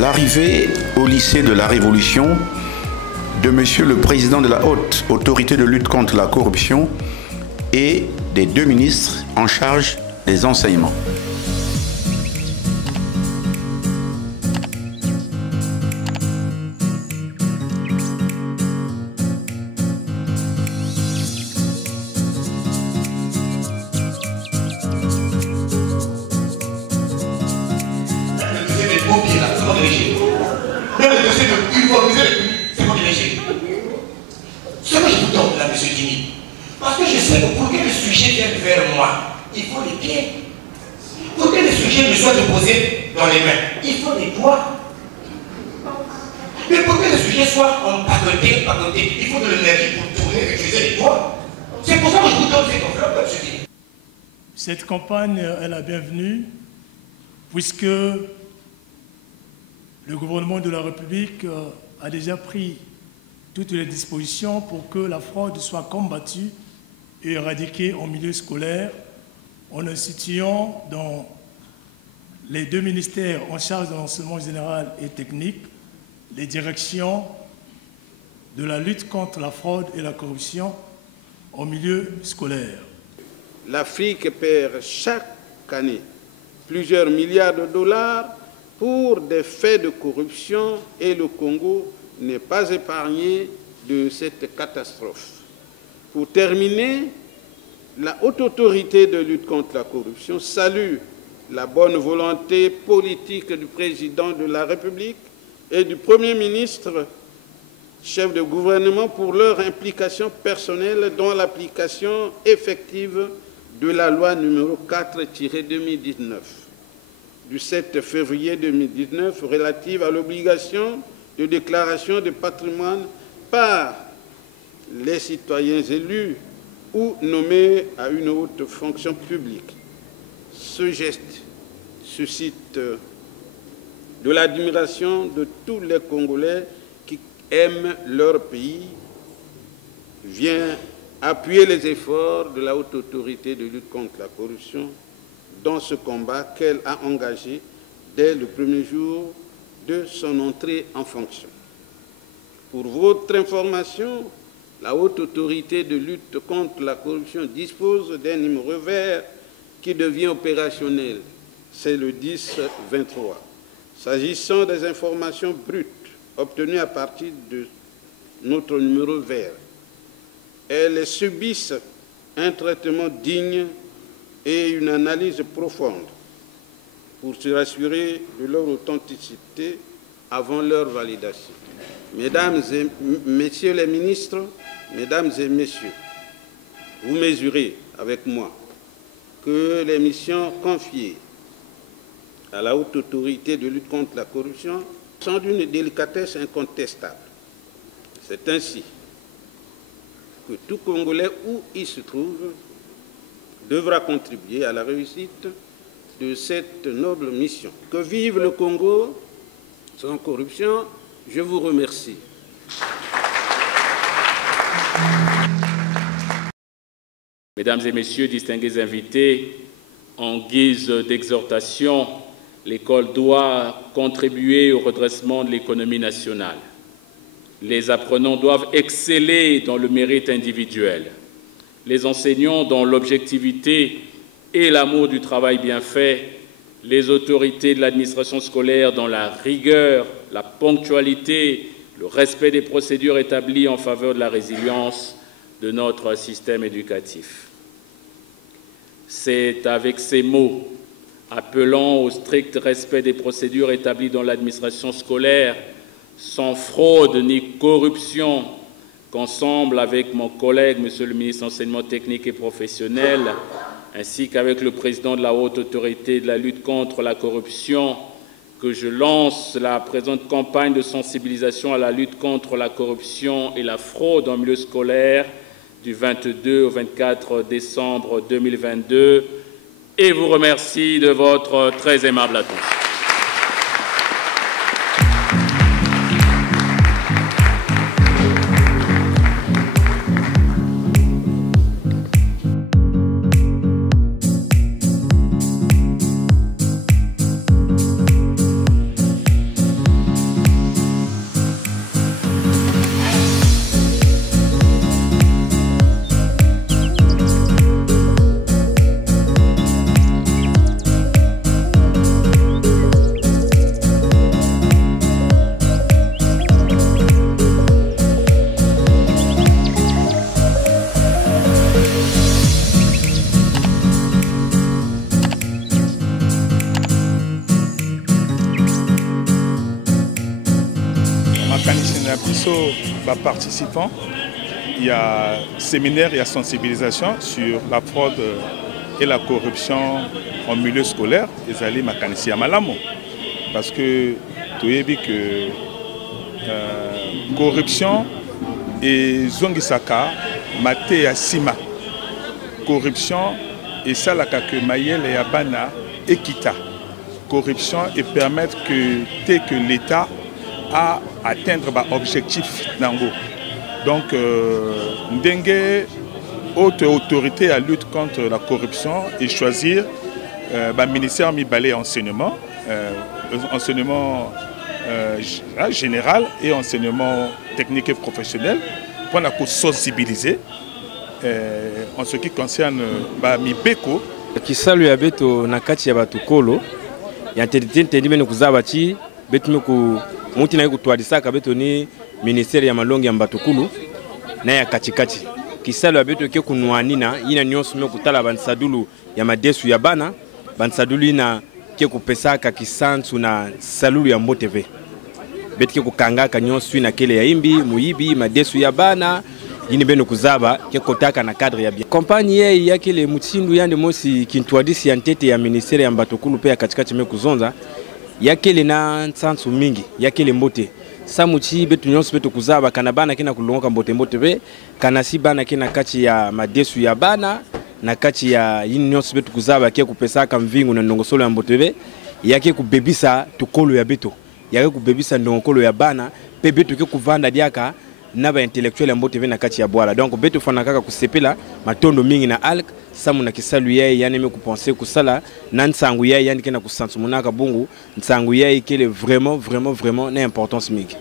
L'arrivée au lycée de la Révolution de Monsieur le Président de la Haute Autorité de lutte contre la corruption et des deux ministres en charge des enseignements. Ce que je vous donne là, M. Dini, parce que je sais que pour que le sujet vienne vers moi, il faut des pieds. Pour que le sujet me soit déposé dans les mains, il faut des doigts. Mais pour que le sujet soit empaqueté, il faut de l'énergie pour tourner et utiliser les doigts. C'est pour ça que je vous donne cette enveloppe, M. Dini. Cette campagne est la bienvenue, puisque le gouvernement de la République a déjà pris toutes les dispositions pour que la fraude soit combattue et éradiquée en milieu scolaire en instituant dans les deux ministères en charge de l'enseignement général et technique les directions de la lutte contre la fraude et la corruption en milieu scolaire. L'Afrique perd chaque année plusieurs milliards de dollars pour des faits de corruption et le Congo n'est pas épargné de cette catastrophe. Pour terminer, la Haute Autorité de lutte contre la corruption salue la bonne volonté politique du Président de la République et du Premier ministre, chef de gouvernement, pour leur implication personnelle dans l'application effective de la loi numéro 4-2019 du 7 février 2019 relative à l'obligation de déclaration de patrimoine par les citoyens élus ou nommés à une haute fonction publique. Ce geste suscite de l'admiration de tous les Congolais qui aiment leur pays, vient appuyer les efforts de la Haute Autorité de lutte contre la corruption dans ce combat qu'elle a engagé dès le premier jour de son entrée en fonction. Pour votre information, la Haute Autorité de lutte contre la corruption dispose d'un numéro vert qui devient opérationnel. C'est le 1023. S'agissant des informations brutes obtenues à partir de notre numéro vert, elles subissent un traitement digne et une analyse profonde pour se rassurer de leur authenticité avant leur validation. Mesdames et messieurs les ministres, mesdames et messieurs, vous mesurez avec moi que les missions confiées à la Haute Autorité de lutte contre la corruption sont d'une délicatesse incontestable. C'est ainsi que tout Congolais, où il se trouve, devra contribuer à la réussite de cette noble mission. Que vive le Congo sans corruption. Je vous remercie. Mesdames et messieurs, distingués invités, en guise d'exhortation, l'école doit contribuer au redressement de l'économie nationale. Les apprenants doivent exceller dans le mérite individuel. Les enseignants dans l'objectivité et l'amour du travail bien fait, les autorités de l'administration scolaire dans la rigueur, la ponctualité, le respect des procédures établies en faveur de la résilience de notre système éducatif. C'est avec ces mots, appelant au strict respect des procédures établies dans l'administration scolaire, sans fraude ni corruption, qu'ensemble avec mon collègue, Monsieur le ministre de l'Enseignement technique et professionnel, ainsi qu'avec le président de la Haute Autorité de la lutte contre la corruption, que je lance la présente campagne de sensibilisation à la lutte contre la corruption et la fraude en milieu scolaire du 22 au 24 décembre 2022 et vous remercie de votre très aimable attention. participants, il y a séminaire, il y a sensibilisation sur la fraude et la corruption en milieu scolaire. Ils allaient makanisi à Malamo. Parce que tu as vu que corruption et zongisaka, maté à Sima. Corruption et ça la que Mayel et Abana et Kita. Corruption et permettre que l'État a atteindre l'objectif d'Ango. Donc, Ndengue, haute autorité à lutte contre la corruption et choisir le ministère Mibalé enseignement, enseignement général et enseignement technique et professionnel pour nous sensibiliser en ce qui concerne Mibeko. Kisalu ya beto nakati ya batukolo ya ntendi mene kuzabati betu meku muti na kutwadisaka beto ni ministeri ya malongi ya batukulu na ya katikati. Kisalu ya beto ke kunwanina ina nyonso me kutala bansadulu ya madesu ya bana bansadulu ina ke kupesaka kisansu na salulu ya mboteve betu ke kukangaka nyonso ina kele ya imbi muyibi madesu ya bana yini beno kuzaba ke kotaka na cadre ya bien compagnie ye yake le mutindu yande mosi kintwadisi ya ntete ya ministeri ya batukulu pe ya katikati me kuzonza yake le na nsansu mingi yake le mbote samuchi betu nyonso betu kuzaba kana bana kina kulongoka mbote be kana si bana kina kati ya madesu ya bana na kati ya yini nyonso betu kuzaba ke kupesaka mvingu na ndongosolo ya mbote be yake kubebisa tukolo ya betu yake kubebisa ndongokolo ya bana pe betu ke kuvanda diaka naba intellectuel mbote ve na kati ya bwala donc betu fana kaka kusepela matondo mingi na alk samu na kisalu yae yani me kupenser kusala na nsangu yae yani kena kusansu munaka bungu nsangu yae kele vraiment na importance mingi.